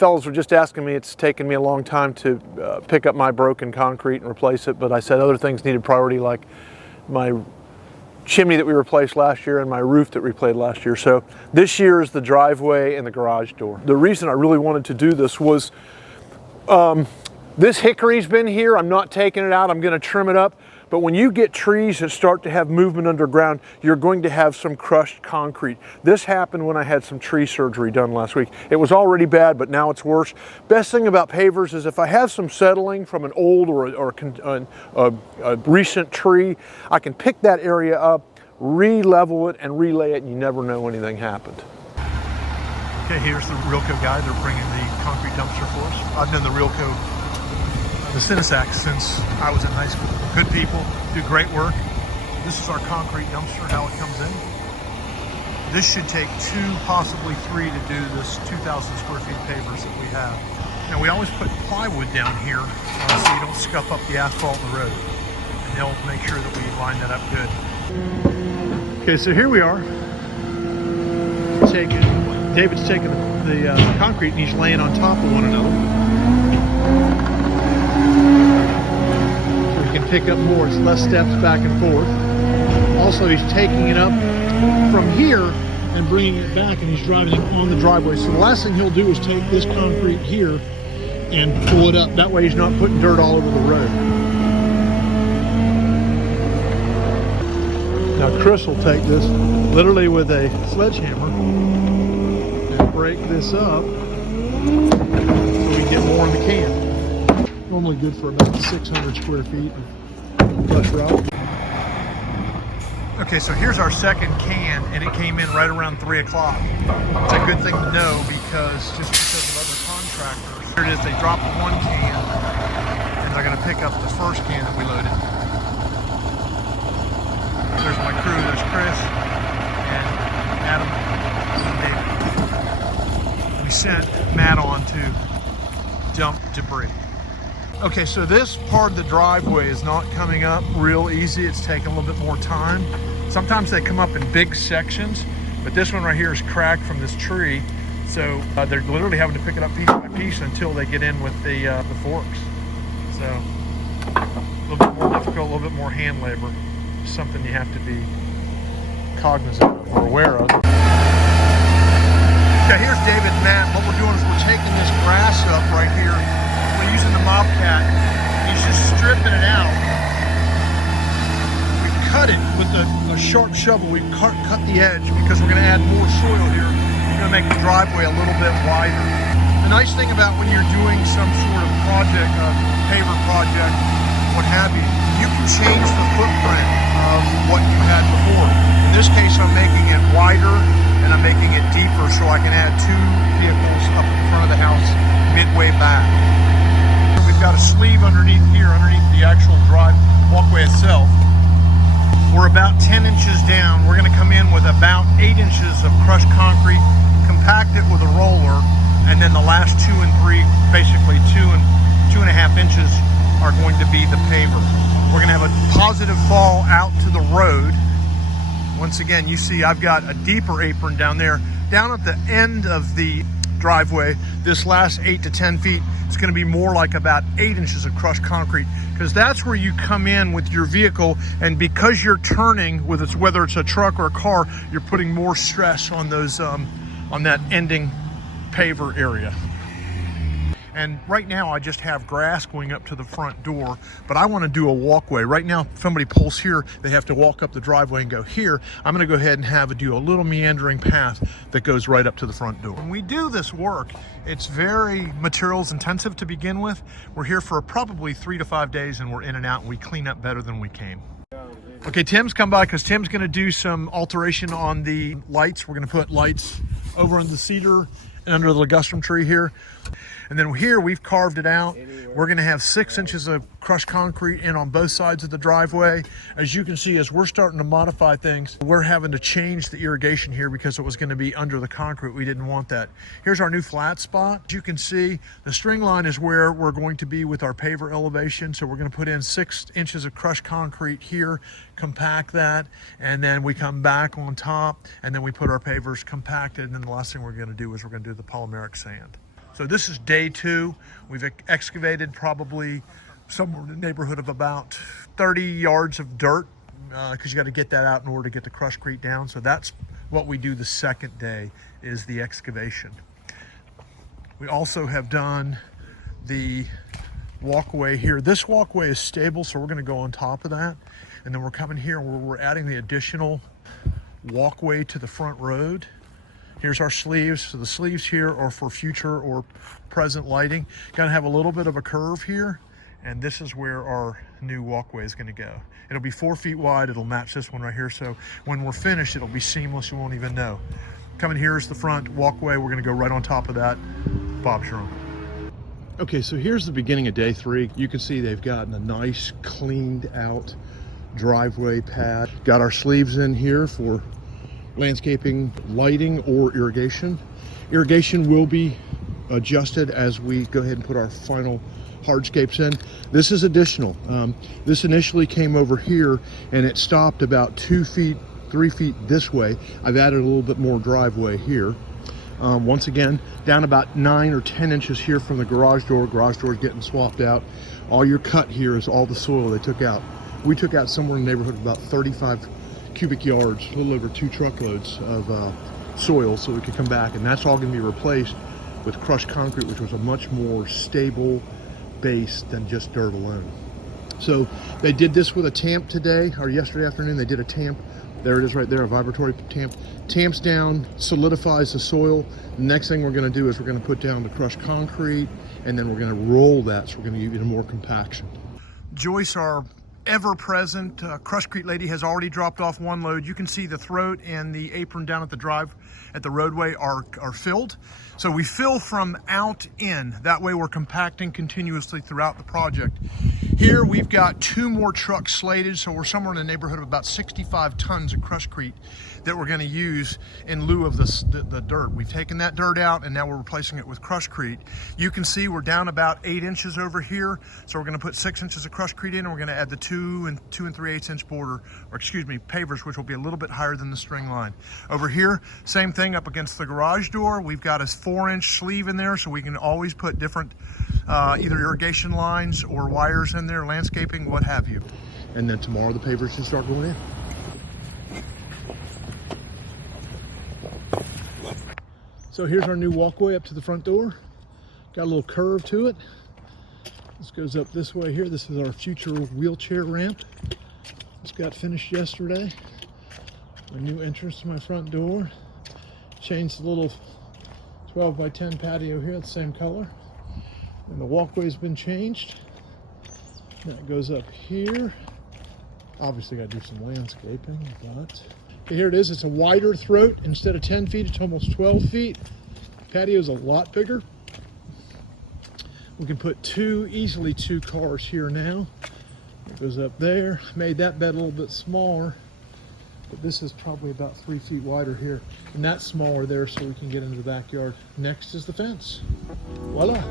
fellows were just asking me, it's taken me a long time to pick up my broken concrete and replace it, but I said other things needed priority, like my chimney that we replaced last year and my roof that we replayed last year. So this year is the driveway and the garage door. The reason I really wanted to do this was this hickory's been here. I'm not taking it out. I'm going to trim it up. But when you get trees that start to have movement underground, you're going to have some crushed concrete. This happened when I had some tree surgery done last week. It was already bad, but now it's worse. Best thing about pavers is if I have some settling from an old or a recent tree, I can pick that area up, re-level it, and relay it, and you never know anything happened. Okay, here's the Realco guy. They're bringing the concrete dumpster for us. I've done the Realco, the Cinesac, since I was in high school. Good people, do great work. This is our concrete dumpster, how it comes in. This should take 2, possibly 3 to do this 2,000 square feet pavers that we have. Now we always put plywood down here so you don't scuff up the asphalt in the road. And they'll make sure that we line that up good. Okay, so here we are. David's taking the concrete and he's laying on top of one another. Can pick up more, it's less steps back and forth. Also, he's taking it up from here and bringing it back, and he's driving it on the driveway. So the last thing he'll do is take this concrete here and pull it up. That way he's not putting dirt all over the road. Now Chris will take this literally with a sledgehammer and break this up so we can get more in the can. Normally good for about 600 square feet of crushed rock. Okay, so here's our second can, and it came in right around 3 o'clock. It's a good thing to know because just because of other contractors, here it is, they dropped one can, and they're gonna pick up the first can that we loaded. There's my crew, there's Chris, and Adam, and David. We sent Matt on to dump debris. Okay, so this part of the driveway is not coming up real easy. It's taking a little bit more time. Sometimes they come up in big sections, but this one right here is cracked from this tree. So they're literally having to pick it up piece by piece until they get in with the forks. So a little bit more difficult, a little bit more hand labor. Something you have to be cognizant of or aware of. Okay, here's David and Matt. What we're doing is we're taking this grass up right here. We're using the Bobcat. He's just stripping it out. We cut it with a sharp shovel. We cut the edge because we're going to add more soil here. We're going to make the driveway a little bit wider. The nice thing about when you're doing some sort of project, a paver project, what have you, you can change the footprint of what you had before. In this case, I'm making it wider and I'm making it deeper so I can add 2 vehicles up in front of the house midway back. We've got a sleeve underneath here, underneath the actual drive walkway itself. We're about 10 inches down. We're going to come in with about 8 inches of crushed concrete, compact it with a roller, and then the last 2 and 3, basically 2 and 2.5 inches, are going to be the paver. We're going to have a positive fall out to the road. Once again, you see I've got a deeper apron down there. Down at the end of the driveway, this last 8 to 10 feet, it's going to be more like about 8 inches of crushed concrete, because that's where you come in with your vehicle, and because you're turning, whether it's a truck or a car, you're putting more stress on those on that ending paver area. And right now I just have grass going up to the front door, but I want to do a walkway. Right now, if somebody pulls here, they have to walk up the driveway and go here. I'm going to go ahead and do a little meandering path that goes right up to the front door. When we do this work, it's very materials intensive to begin with. We're here for probably 3 to 5 days, and we're in and out, and we clean up better than we came. Okay, Tim's come by because Tim's going to do some alteration on the lights. We're going to put lights over on the cedar and under the ligustrum tree here. And then here we've carved it out. We're going to have 6 inches of crushed concrete in on both sides of the driveway. As you can see, as we're starting to modify things, we're having to change the irrigation here because it was going to be under the concrete. We didn't want that. Here's our new flat spot. As you can see, the string line is where we're going to be with our paver elevation. So we're going to put in 6 inches of crushed concrete here, compact that, and then we come back on top, and then we put our pavers compacted, and then the last thing we're going to do is we're going to do the polymeric sand. So this is day 2. We've excavated probably somewhere in the neighborhood of about 30 yards of dirt because you got to get that out in order to get the crushcrete down. So that's what we do the second day, is the excavation. We also have done the walkway here. This walkway is stable, so we're going to go on top of that. And then we're coming here where we're adding the additional walkway to the front road. Here's our sleeves. So the sleeves here are for future or present lighting. Going to have a little bit of a curve here, and this is where our new walkway is going to go. It'll be 4 feet wide. It'll match this one right here. So when we're finished, it'll be seamless. You won't even know. Coming here is the front walkway. We're going to go right on top of that. Bob's room. Okay, so here's the beginning of day 3. You can see they've gotten a nice cleaned out driveway pad. Got our sleeves in here for landscaping, lighting, or irrigation. Irrigation will be adjusted as we go ahead and put our final hardscapes in. This is additional. This initially came over here and it stopped about 2 feet, 3 feet this way. I've added a little bit more driveway here. Once again, down about 9 or 10 inches here from the garage door. Garage door is getting swapped out. All your cut here is all the soil they took out. We took out somewhere in the neighborhood of about 35 cubic yards, a little over 2 truckloads of soil, so we could come back, and that's all going to be replaced with crushed concrete, which was a much more stable base than just dirt alone. So they did this with a tamp today, or yesterday afternoon. They did a tamp. There it is right there, a vibratory tamp. Tamps down, solidifies the soil. The next thing we're going to do is we're going to put down the crushed concrete, and then we're going to roll that, so we're going to give it more compaction. Joyce, our ever-present crushcrete lady, has already dropped off 1 load. You can see the throat and the apron down at the roadway are filled. So we fill from out in. That way we're compacting continuously throughout the project. Here we've got 2 more trucks slated, so we're somewhere in the neighborhood of about 65 tons of crushcrete that we're going to use in lieu of the dirt. We've taken that dirt out and now we're replacing it with crushcrete. You can see we're down about 8 inches over here, so we're going to put 6 inches of crushcrete in, and we're going to add the 2 3/8 inch border, or excuse me, pavers, which will be a little bit higher than the string line. Over here, same thing up against the garage door. We've got a 4-inch sleeve in there, so we can always put different either irrigation lines or wires in there, landscaping, what have you. And then tomorrow the pavers should start going in. So here's our new walkway up to the front door. Got a little curve to it. This goes up this way here. This is our future wheelchair ramp. This got finished yesterday. My new entrance to my front door. Changed the little 12 by 10 patio here, the same color. And the walkway's been changed. Now it goes up here. Obviously got to do some landscaping, but okay, here it is. It's a wider throat. Instead of 10 feet, it's almost 12 feet. Patio's a lot bigger. We can put easily two cars here now. It goes up there. Made that bed a little bit smaller, but this is probably about 3 feet wider here. And that's smaller there, so we can get into the backyard. Next is the fence. Voila.